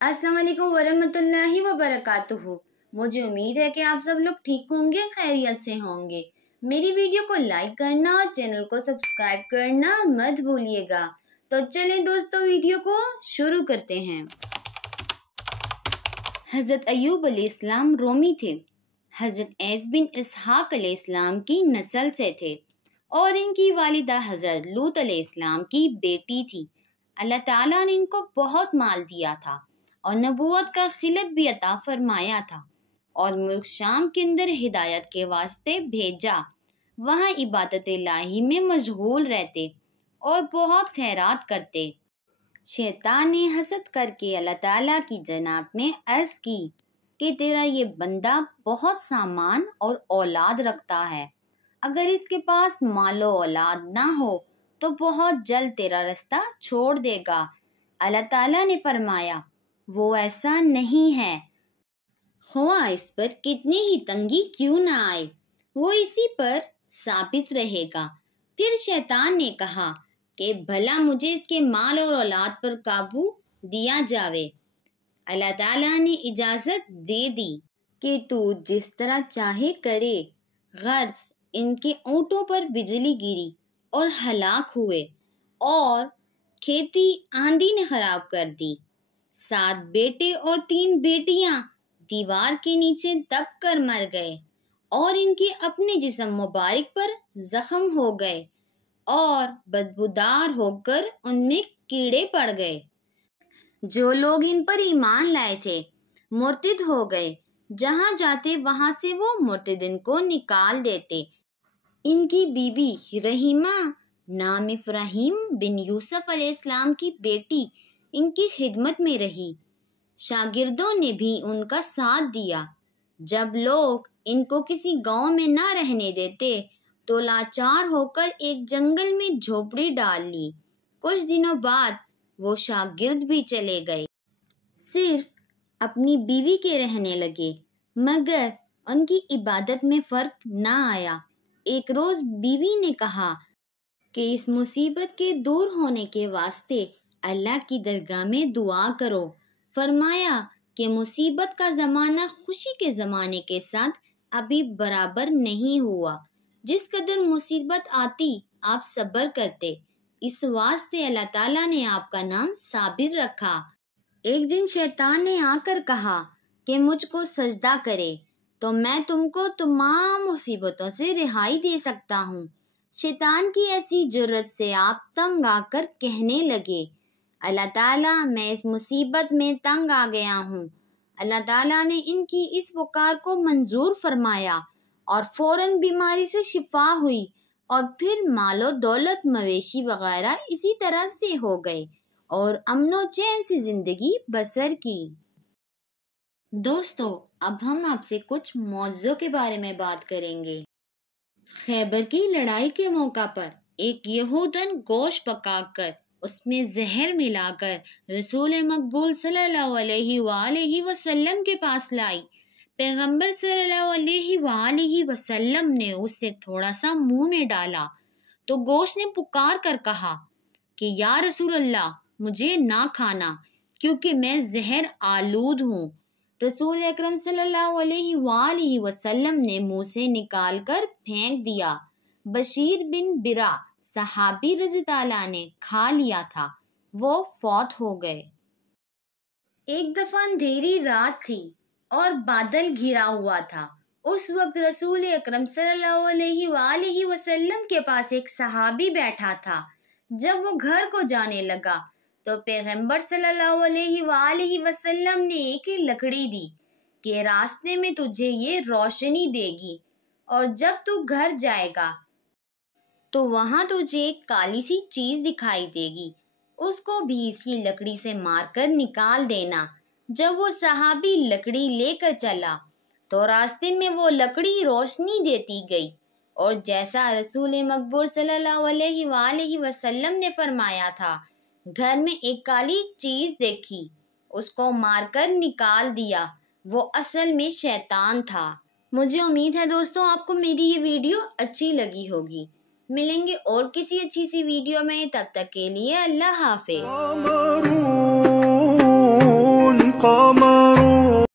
अस्सलाम वालेकुम वरहमतुल्लाहि वबरकातुहू। मुझे उम्मीद है कि आप सब लोग ठीक होंगे, खैरियत से होंगे। मेरी वीडियो को लाइक करना और चैनल को सब्सक्राइब करना मत भूलिएगा। तो चलें दोस्तों, वीडियो को शुरू करते हैं। हज़रत अय्यूब अलैहिस्सलाम रोमी थे। हज़रत ऐस बिन इसहाक अलैहिस्सलाम की नस्ल से थे और इनकी वालिदा हज़रत लूत अलैहिस्सलाम की बेटी थी। अल्लाह ताला ने इनको बहुत माल दिया था और नबूवत का खिलत भी अता फरमाया था और मुल्क शाम के अंदर हिदायत के वास्ते भेजा। वहाँ इबादत इलाही में मशगूल रहते और बहुत खैरात करते। शैतान ने हसद करके अल्लाह ताला की जनाब में अर्ज की कि तेरा ये बंदा बहुत सामान और औलाद रखता है, अगर इसके पास मालो औलाद ना हो तो बहुत जल्द तेरा रास्ता छोड़ देगा। अल्लाह ताला ने फरमाया, वो ऐसा नहीं है, ख्वाह इस पर कितनी ही तंगी क्यों ना आए, वो इसी पर साबित रहेगा। फिर शैतान ने कहा कि भला मुझे इसके माल और औलाद पर काबू दिया जावे। अल्लाह ताला ने इजाजत दे दी कि तू जिस तरह चाहे करे। गर्ज इनके ऊँटों पर बिजली गिरी और हलाक हुए और खेती आंधी ने खराब कर दी। 7 बेटे और 3 बेटियां दीवार के नीचे दब कर मर गए और इनके अपने जिस्म मुबारक पर जख्म हो गए और बदबूदार होकर उनमें कीड़े पड़ गए। जो लोग इन पर ईमान लाए थे मुर्तिद हो गए। जहां जाते वहां से वो मुर्तिदिन को निकाल देते। इनकी बीबी रहीमा नाम इब्राहिम बिन यूसुफ अलैहिस्सलाम की बेटी इनकी खिदमत में रही। शागिर्दों ने भी उनका साथ दिया। जब लोग इनको किसी गांव में ना रहने देते तो लाचार होकर एक जंगल में झोपड़ी डाल ली। कुछ दिनों बाद वो शागिर्द भी चले गए, सिर्फ अपनी बीवी के रहने लगे, मगर उनकी इबादत में फर्क ना आया। एक रोज बीवी ने कहा कि इस मुसीबत के दूर होने के वास्ते अल्लाह की दरगाह में दुआ करो। फरमाया कि मुसीबत का ज़माना खुशी के ज़माने के साथ अभी बराबर नहीं हुआ। जिस कदर मुसीबत आती आप सब्र करते, इस वास्ते अल्लाह ताला ने आपका नाम साबिर रखा। एक दिन शैतान ने आकर कहा कि मुझको सजदा करे तो मैं तुमको तमाम मुसीबतों से रिहाई दे सकता हूँ। शैतान की ऐसी जुर्रत से आप तंग आकर कहने लगे, अल्लाह ताला मैं इस मुसीबत में तंग आ गया हूँ। अल्लाह ताला ने इनकी इस पुकार को मंजूर फरमाया और फौरन बीमारी से शिफा हुई और फिर मालो दौलत मवेशी वगैरह इसी तरह से हो गए और अमनो चैन से जिंदगी बसर की। दोस्तों, अब हम आपसे कुछ मौज़ों के बारे में बात करेंगे। खैबर की लड़ाई के मौका पर एक यहूदन गोश्त पकाकर उसमें जहर मिलाकर रसूल मकबूल सल्लल्लाहु अलैहि वसल्लम के पास लाई। पैगंबर सल्लल्लाहु अलैहि वसल्लम ने उससे थोड़ा सा मुंह में डाला तो गोश्त ने पुकार कर कहा कि या रसूल अल्लाह, मुझे ना खाना क्योंकि मैं जहर आलूद हूँ। रसूल अकरम सल्लल्लाहु अलैहि वसल्लम ने मुंह से निकाल कर फेंक दिया। बशीर बिन बिरा सहाबी रज़ी ताला ने खा लिया था, वो फौत हो गए। एक दफा अंधेरी रात थी और बादल घिरा हुआ था। उस वक्त रसूल अकरम सल्लल्लाहु अलैहि वसल्लम के पास एक सहाबी बैठा था। जब वो घर को जाने लगा तो पैगंबर सल्लल्लाहु अलैहि वसल्लम ने एक लकड़ी दी कि रास्ते में तुझे ये रोशनी देगी और जब तू घर जाएगा तो वहां तुझे एक काली सी चीज दिखाई देगी, उसको भी इसी लकड़ी से मारकर निकाल देना। जब वो सहाबी लकड़ी लेकर चला तो रास्ते में वो लकड़ी रोशनी देती गई और जैसा रसूल मकबूल सल्लल्लाहु अलैहि वसल्लम ने फरमाया था, घर में एक काली चीज देखी, उसको मारकर निकाल दिया। वो असल में शैतान था। मुझे उम्मीद है दोस्तों आपको मेरी ये वीडियो अच्छी लगी होगी। मिलेंगे और किसी अच्छी सी वीडियो में, तब तक के लिए अल्लाह हाफिज। قمر